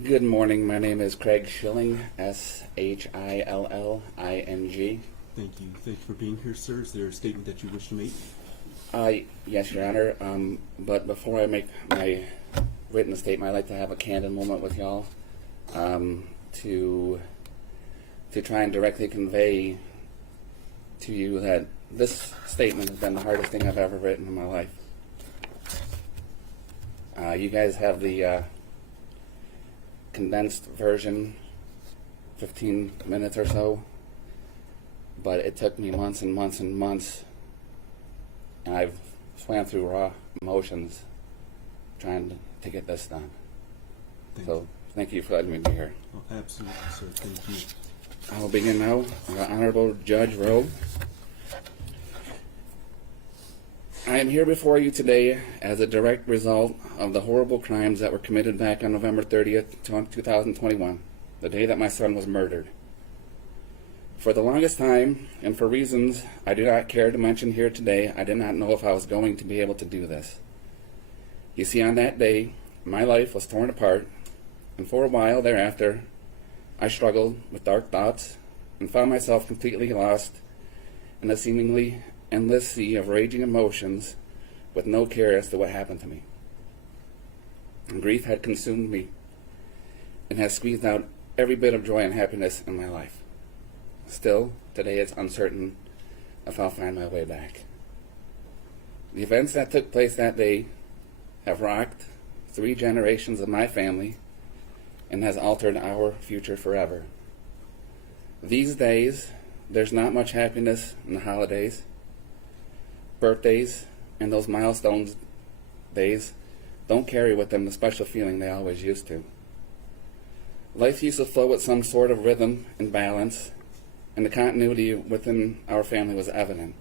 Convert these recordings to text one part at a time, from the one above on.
Good morning. My name is Craig Shilling, Shilling. Thank you. Thank you for being here, sir. Is there a statement that you wish to make? Yes, Your Honor. But before I make my written statement, I'd like to have a candid moment with y'all to try and directly convey to you that this statement has been the hardest thing I've ever written in my life. You guys have the condensed version, 15 minutes or so, but it took me months and months and months, and I've swam through raw emotions trying to get this done. Thank you for letting me be here. Oh, absolutely, sir. Thank you. I will begin now. Honorable Judge Rowe. I am here before you today as a direct result of the horrible crimes that were committed back on November 30th, 2021, the day that my son was murdered. For the longest time, and for reasons I do not care to mention here today, I did not know if I was going to be able to do this. You see, on that day, my life was torn apart, and for a while thereafter, I struggled with dark thoughts and found myself completely lost in a seemingly endless sea of raging emotions with no care as to what happened to me. And grief had consumed me and has squeezed out every bit of joy and happiness in my life. Still, today it's uncertain if I'll find my way back. The events that took place that day have rocked 3 generations of my family and has altered our future forever. These days, there's not much happiness in the holidays. Birthdays and those milestones days don't carry with them the special feeling they always used to. Life used to flow with some sort of rhythm and balance, and the continuity within our family was evident.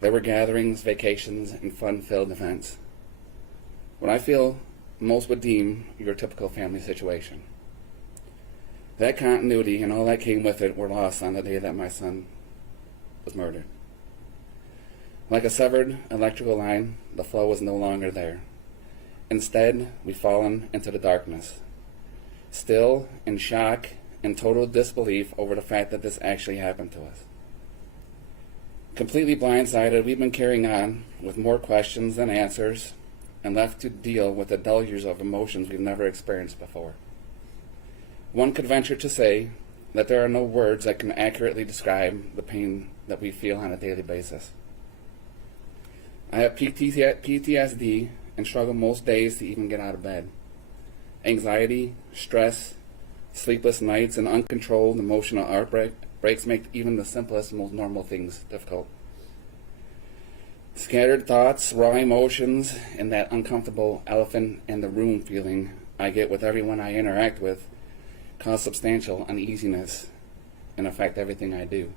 There were gatherings, vacations, and fun-filled events. What I feel most would deem your typical family situation. That continuity and all that came with it were lost on the day that my son was murdered. Like a severed electrical line, the flow was no longer there. Instead, we've fallen into the darkness, still in shock and total disbelief over the fact that this actually happened to us. Completely blindsided, we've been carrying on with more questions than answers and left to deal with the deluge of emotions we've never experienced before. One could venture to say that there are no words that can accurately describe the pain that we feel on a daily basis. I have PTSD and struggle most days to even get out of bed. Anxiety, stress, sleepless nights, and uncontrolled emotional outbreaks make even the simplest, most normal things difficult. Scattered thoughts, raw emotions, and that uncomfortable elephant in the room feeling I get with everyone I interact with cause substantial uneasiness and affect everything I do.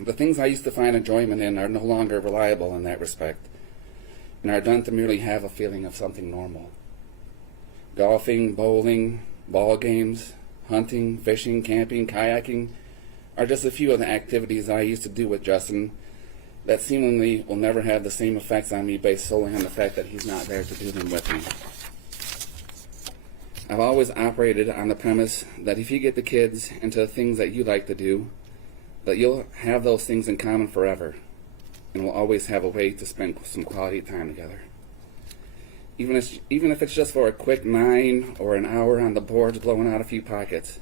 The things I used to find enjoyment in are no longer reliable in that respect, and are done to merely have a feeling of something normal. Golfing, bowling, ball games, hunting, fishing, camping, kayaking are just a few of the activities I used to do with Justin that seemingly will never have the same effects on me based solely on the fact that he's not there to do them with me. I've always operated on the premise that if you get the kids into the things that you like to do, that you'll have those things in common forever, and will always have a way to spend some quality time together. Even if it's just for a quick 9 or an hour on the boards blowing out a few pockets.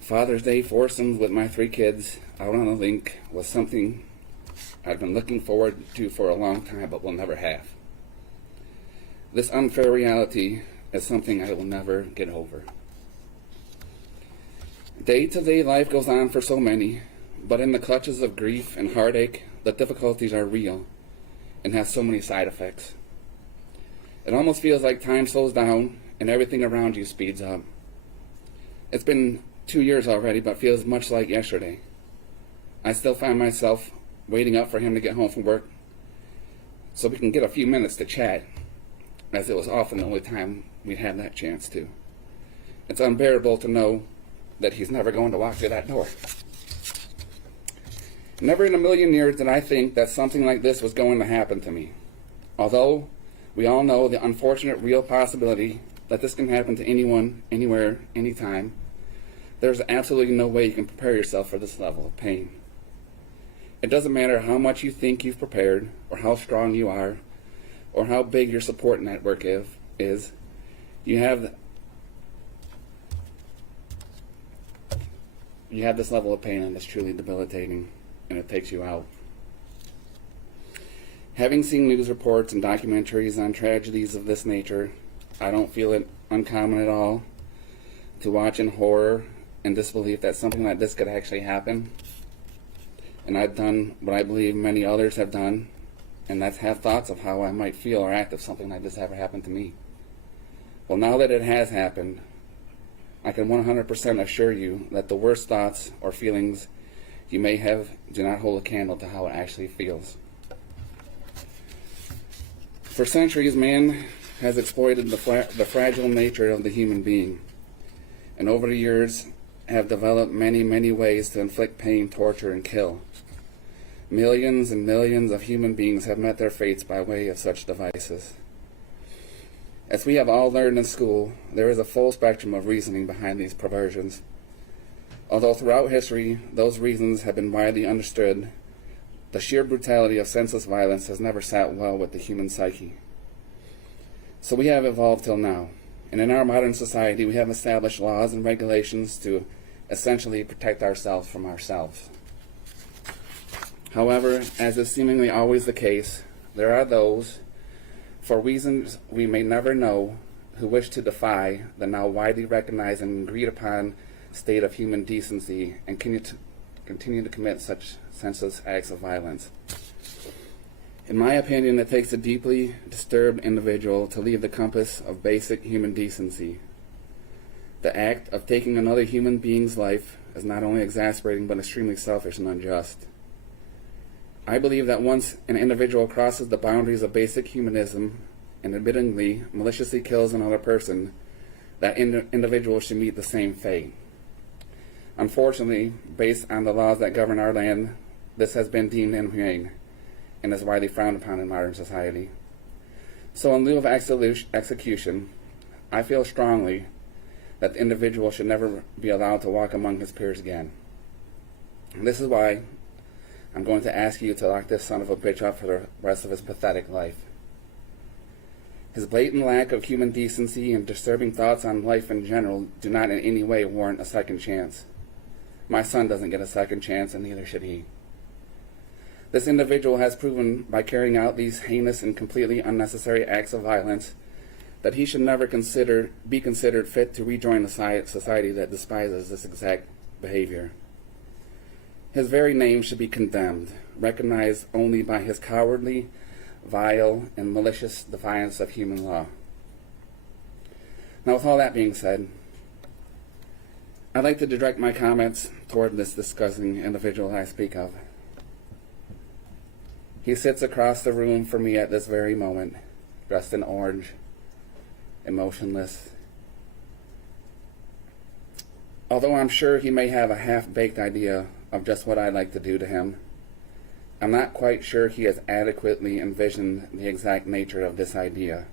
Father's Day foursomes with my 3 kids out on a link was something I've been looking forward to for a long time but will never have. This unfair reality is something I will never get over. Day-to-day life goes on for so many, but in the clutches of grief and heartache, the difficulties are real and have so many side effects. It almost feels like time slows down and everything around you speeds up. It's been 2 years already, but feels much like yesterday. I still find myself waiting up for him to get home from work so we can get a few minutes to chat, as it was often the only time we had that chance to. It's unbearable to know that he's never going to walk through that door. Never in a million years did I think that something like this was going to happen to me. Although we all know the unfortunate real possibility that this can happen to anyone, anywhere, anytime, there's absolutely no way you can prepare yourself for this level of pain. It doesn't matter how much you think you've prepared, or how strong you are, or how big your support network is, you have this level of pain, and it's truly debilitating, and it takes you out. Having seen news reports and documentaries on tragedies of this nature, I don't feel it uncommon at all to watch in horror and disbelief that something like this could actually happen. And I've done what I believe many others have done, and that's have thoughts of how I might feel or act if something like this ever happened to me. Well, now that it has happened, I can 100% assure you that the worst thoughts or feelings you may have do not hold a candle to how it actually feels. For centuries, man has exploited the fragile nature of the human being, and over the years have developed many, many ways to inflict pain, torture, and kill. Millions and millions of human beings have met their fates by way of such devices. As we have all learned in school, there is a full spectrum of reasoning behind these perversions. Although throughout history those reasons have been widely understood, the sheer brutality of senseless violence has never sat well with the human psyche. So we have evolved till now, and in our modern society we have established laws and regulations to essentially protect ourselves from ourselves. However, as is seemingly always the case, there are those, for reasons we may never know, who wish to defy the now widely recognized and agreed upon state of human decency and continue to commit such senseless acts of violence. In my opinion, it takes a deeply disturbed individual to leave the compass of basic human decency. The act of taking another human being's life is not only exasperating but extremely selfish and unjust. I believe that once an individual crosses the boundaries of basic humanism and admittingly maliciously kills another person, that individual should meet the same fate. Unfortunately, based on the laws that govern our land, this has been deemed inhumane and is widely frowned upon in modern society. So in lieu of execution, I feel strongly that the individual should never be allowed to walk among his peers again. And this is why I'm going to ask you to lock this son of a bitch up for the rest of his pathetic life. His blatant lack of human decency and disturbing thoughts on life in general do not in any way warrant a second chance. My son doesn't get a second chance, and neither should he. This individual has proven by carrying out these heinous and completely unnecessary acts of violence that he should never be considered fit to rejoin a society that despises this exact behavior. His very name should be condemned, recognized only by his cowardly, vile, and malicious defiance of human law. Now, with all that being said, I'd like to direct my comments toward this disgusting individual I speak of. He sits across the room from me at this very moment, dressed in orange, emotionless. Although I'm sure he may have a half-baked idea of just what I'd like to do to him, I'm not quite sure he has adequately envisioned the exact nature of this idea.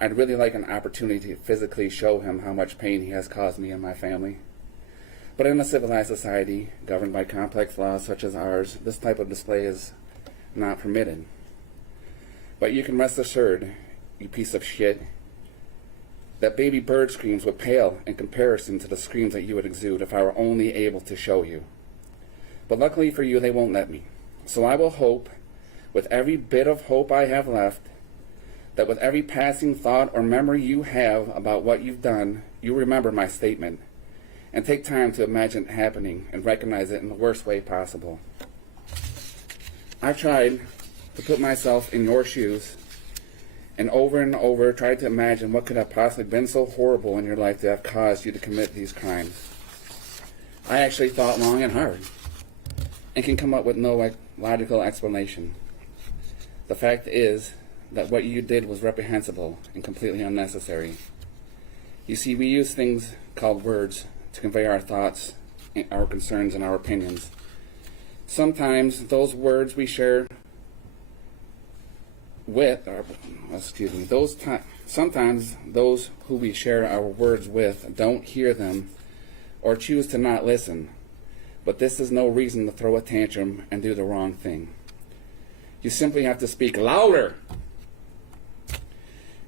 I'd really like an opportunity to physically show him how much pain he has caused me and my family. But in a civilized society, governed by complex laws such as ours, this type of display is not permitted. But you can rest assured, you piece of shit, that baby bird screams would pale in comparison to the screams that you would exude if I were only able to show you. But luckily for you, they won't let me. So I will hope, with every bit of hope I have left, that with every passing thought or memory you have about what you've done, you remember my statement, and take time to imagine it happening and recognize it in the worst way possible. I've tried to put myself in your shoes, and over tried to imagine what could have possibly been so horrible in your life to have caused you to commit these crimes. I actually thought long and hard, and can come up with no logical explanation. The fact is that what you did was reprehensible and completely unnecessary. You see, we use things called words to convey our thoughts, our concerns, and our opinions. Sometimes those words we share with, those Sometimes those who we share our words with don't hear them or choose to not listen, but this is no reason to throw a tantrum and do the wrong thing. You simply have to speak louder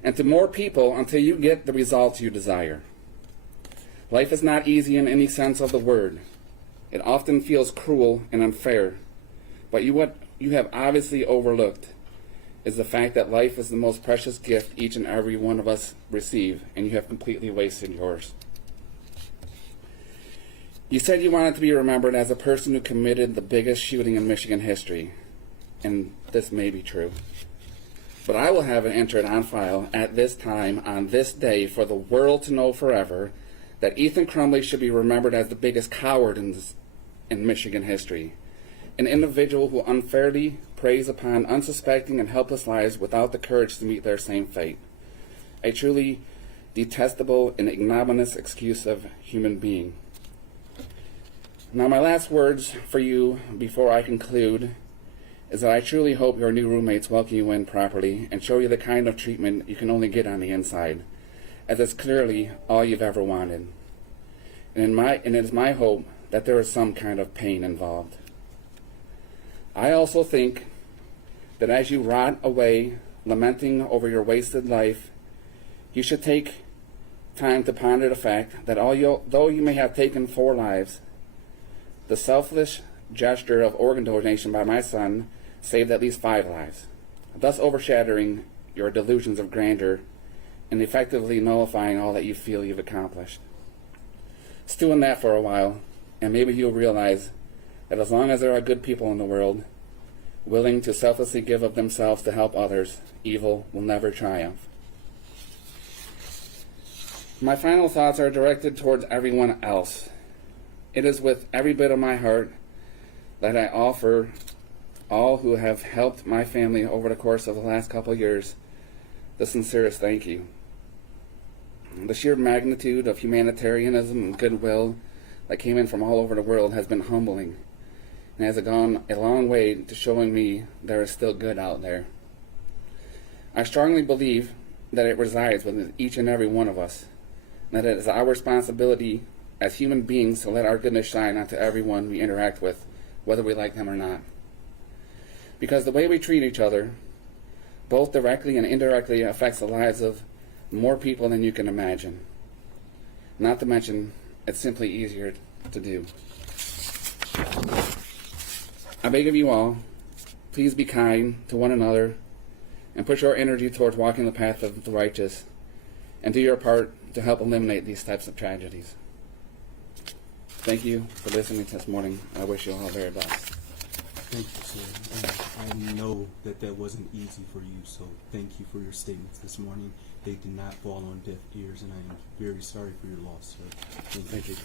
and to more people until you get the results you desire. Life is not easy in any sense of the word. It often feels cruel and unfair, but what you have obviously overlooked is the fact that life is the most precious gift each and every one of us receive, and you have completely wasted yours. You said you wanted to be remembered as a person who committed the biggest shooting in Michigan history, and this may be true. But I will have it entered on file at this time, on this day, for the world to know forever that Ethan Crumley should be remembered as the biggest coward in Michigan history, an individual who unfairly preys upon unsuspecting and helpless lives without the courage to meet their same fate. A truly detestable and ignominious excuse of human being. Now, my last words for you before I conclude is that I truly hope your new roommates welcome you in properly and show you the kind of treatment you can only get on the inside, as it's clearly all you've ever wanted. And it is my hope that there is some kind of pain involved. I also think that as you rot away, lamenting over your wasted life, you should take time to ponder the fact that though you may have taken 4 lives, the selfless gesture of organ donation by my son saved at least 5 lives, thus overshadowing your delusions of grandeur and effectively nullifying all that you feel you've accomplished. Stew in that for a while, and maybe you'll realize that as long as there are good people in the world, willing to selflessly give of themselves to help others, evil will never triumph. My final thoughts are directed towards everyone else. It is with every bit of my heart that I offer all who have helped my family over the course of the last couple of years the sincerest thank you. The sheer magnitude of humanitarianism and goodwill that came in from all over the world has been humbling and has gone a long way to showing me there is still good out there. I strongly believe that it resides within each and every one of us, and that it is our responsibility as human beings to let our goodness shine onto everyone we interact with, whether we like them or not. Because the way we treat each other, both directly and indirectly, affects the lives of more people than you can imagine. Not to mention, it's simply easier to do. I beg of you all, please be kind to one another and put your energy towards walking the path of the righteous and do your part to help eliminate these types of tragedies. Thank you for listening to this morning. I wish you all the very best. Thank you, sir. And I know that wasn't easy for you, so thank you for your statements this morning. They did not fall on deaf ears, and I am very sorry for your loss, sir. Thank you.